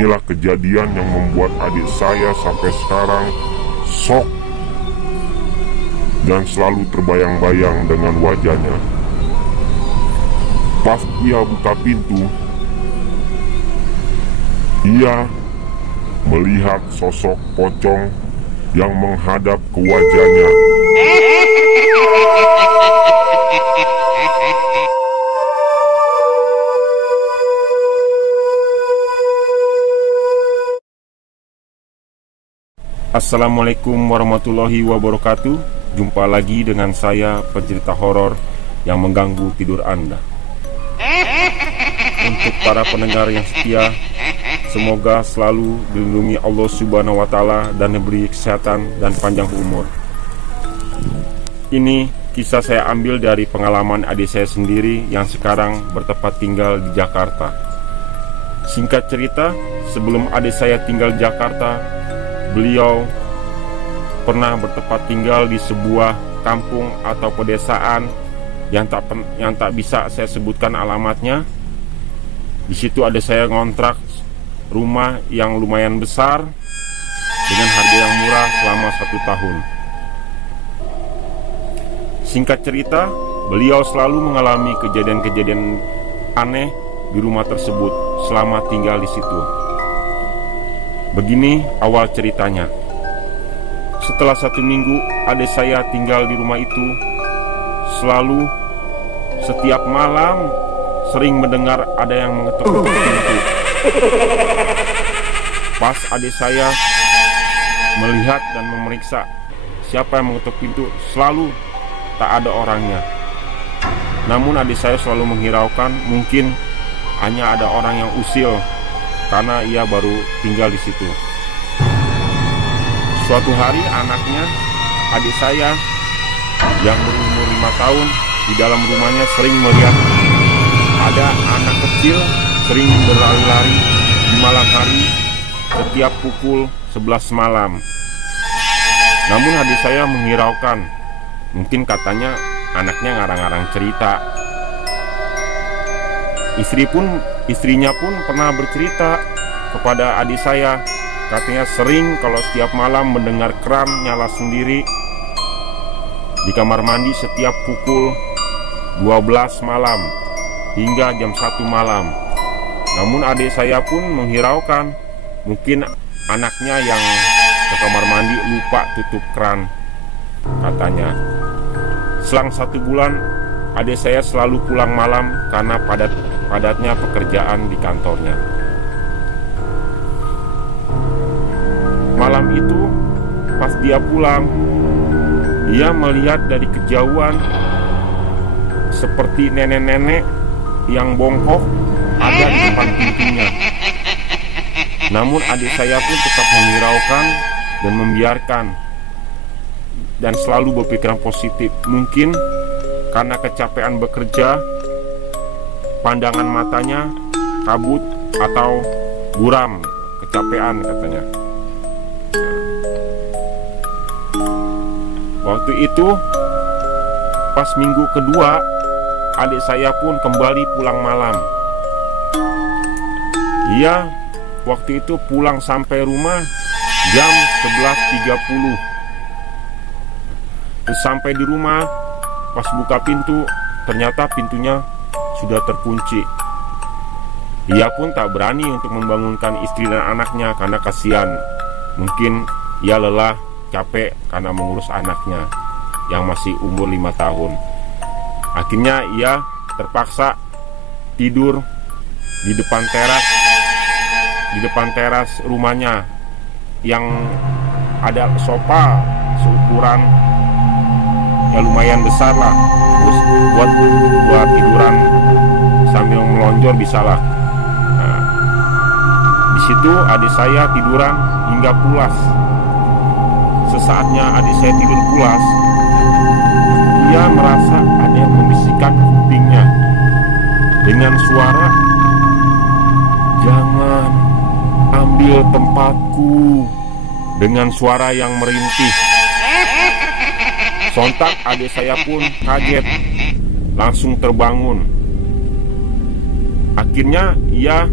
Inilah kejadian yang membuat adik saya sampai sekarang shock dan selalu terbayang-bayang dengan wajahnya. Pas ia buka pintu, ia melihat sosok pocong yang menghadap ke wajahnya. Assalamualaikum warahmatullahi wabarakatuh. Jumpa lagi dengan saya, pencerita horor yang mengganggu tidur Anda. Untuk para pendengar yang setia, semoga selalu dilindungi Allah Subhanahu wa Ta'ala dan diberi kesehatan dan panjang umur. Ini kisah saya ambil dari pengalaman adik saya sendiri yang sekarang bertempat tinggal di Jakarta. Singkat cerita, sebelum adik saya tinggal di Jakarta, beliau pernah bertempat tinggal di sebuah kampung atau pedesaan yang tak bisa saya sebutkan alamatnya. Di situ ada saya ngontrak rumah yang lumayan besar dengan harga yang murah selama 1 tahun. Singkat cerita, beliau selalu mengalami kejadian-kejadian aneh di rumah tersebut selama tinggal di situ. Begini awal ceritanya. Setelah 1 minggu adik saya tinggal di rumah itu, selalu setiap malam sering mendengar ada yang mengetuk pintu. Pas adik saya melihat dan memeriksa siapa yang mengetuk pintu, selalu tak ada orangnya. Namun adik saya selalu menghiraukan mungkin hanya ada orang yang usil karena ia baru tinggal di situ. Suatu hari anaknya, adik saya yang berumur 5 tahun, di dalam rumahnya sering melihat ada anak kecil sering berlari-lari di malam hari setiap pukul 11 malam. Namun adik saya menghiraukan, mungkin katanya anaknya ngarang-ngarang cerita. Istrinya pun pernah bercerita kepada adik saya, katanya sering kalau setiap malam mendengar keran nyala sendiri di kamar mandi setiap pukul 12 malam hingga jam 1 malam. Namun adik saya pun menghiraukan, mungkin anaknya yang ke kamar mandi lupa tutup keran, katanya. Selang 1 bulan, adik saya selalu pulang malam karena padatnya pekerjaan di kantornya. Malam itu, pas dia pulang, dia melihat dari kejauhan seperti nenek-nenek yang bongkok ada di depan pintunya. Namun adik saya pun tetap menghiraukan dan membiarkan, dan selalu berpikiran positif. Mungkin karena kecapean bekerja, pandangan matanya kabut atau buram, kecapean katanya. Waktu itu pas minggu kedua, adik saya pun kembali pulang malam. Ia waktu itu pulang sampai rumah jam 11.30. Terus sampai di rumah, pas buka pintu, ternyata pintunya sudah terkunci. Ia pun tak berani untuk membangunkan istri dan anaknya karena kasihan. Mungkin ia lelah, capek karena mengurus anaknya yang masih umur 5 tahun. Akhirnya ia terpaksa tidur di depan teras rumahnya yang ada sofa seukuran ya lumayan besar lah, buat tiduran sambil melonjor bisa lah. Nah, di situ adik saya tiduran hingga pulas. Sesaatnya adik saya tidur pulas, ia merasa ada yang membisikkan kupingnya dengan suara, "Jangan ambil tempatku," dengan suara yang merintih. Sontak adik saya pun kaget, langsung terbangun. Akhirnya ia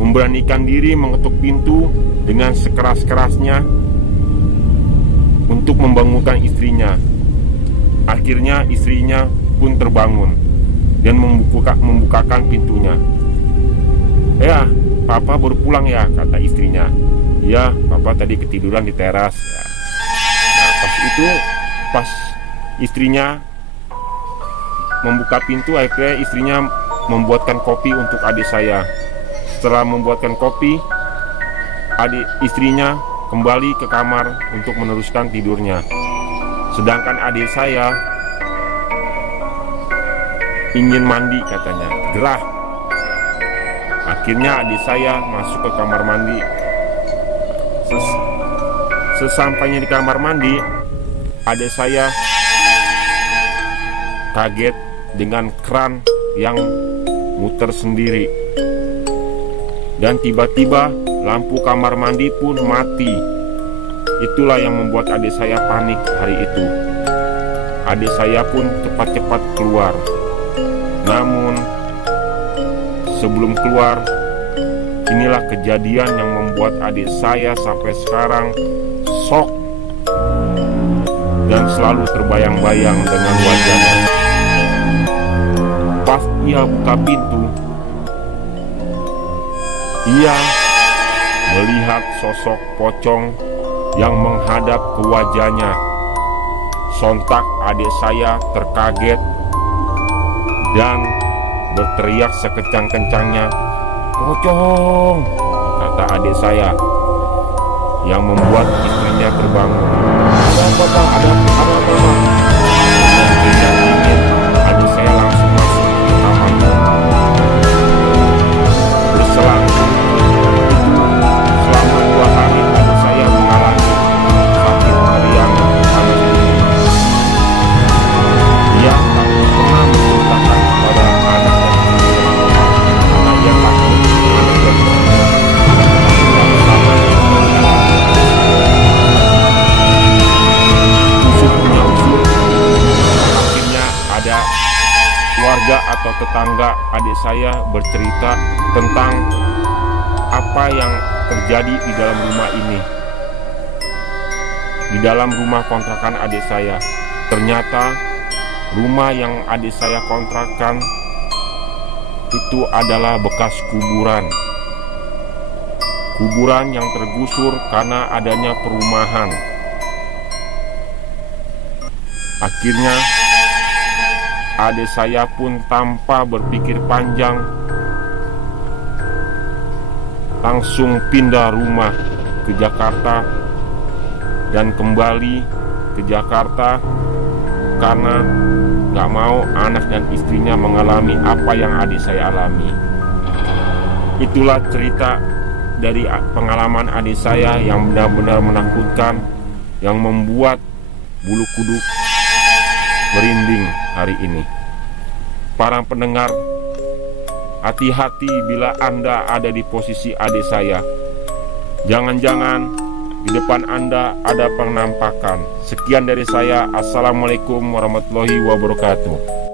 memberanikan diri mengetuk pintu dengan sekeras-kerasnya untuk membangunkan istrinya. Akhirnya istrinya pun terbangun dan membukakan pintunya. "Ya, papa baru pulang ya," kata istrinya. "Ya, papa tadi ketiduran di teras ya." Nah, pas istrinya membuka pintu, akhirnya istrinya membuatkan kopi untuk adik saya. Setelah membuatkan kopi, istrinya kembali ke kamar untuk meneruskan tidurnya. Sedangkan adik saya ingin mandi katanya, gerah. Akhirnya adik saya masuk ke kamar mandi. Sesampainya di kamar mandi, adik saya kaget dengan keran yang muter sendiri. Dan tiba-tiba lampu kamar mandi pun mati. Itulah yang membuat adik saya panik hari itu. Adik saya pun cepat-cepat keluar. Namun sebelum keluar, inilah kejadian yang membuat adik saya sampai sekarang shock dan selalu terbayang-bayang dengan wajahnya. Pas ia buka pintu, ia melihat sosok pocong yang menghadap ke wajahnya. Sontak adik saya terkaget dan berteriak sekencang-kencangnya, "Pocong!" kata adik saya, yang membuat istrinya terbangun. "Ada apa, Pak? Ada apa, Pak?" Dan tidak dingin, adik saya langsung masuk ke kamarnya. Berselang selama 2 hari adik saya mengalami sakit meriang panas dingin. Ia tak pernah menceritakan kepada anak dan istrinya karena ia takut anak dan istrinya tidak sama usut punya usut. Akhirnya ada keluarga atau tetangga adik saya bercerita tentang apa yang terjadi di dalam rumah ini. Di dalam rumah kontrakan adik saya, ternyata rumah yang adik saya kontrakan itu adalah bekas kuburan. Kuburan yang tergusur karena adanya perumahan. Akhirnya adik saya pun tanpa berpikir panjang langsung pindah rumah ke Jakarta dan kembali ke Jakarta karena gak mau anak dan istrinya mengalami apa yang adik saya alami. Itulah cerita dari pengalaman adik saya yang benar-benar menakutkan, yang membuat bulu kuduk merinding hari ini. Para pendengar, hati-hati bila Anda ada di posisi adik saya. Jangan-jangan di depan Anda ada penampakan. Sekian dari saya. Assalamualaikum warahmatullahi wabarakatuh.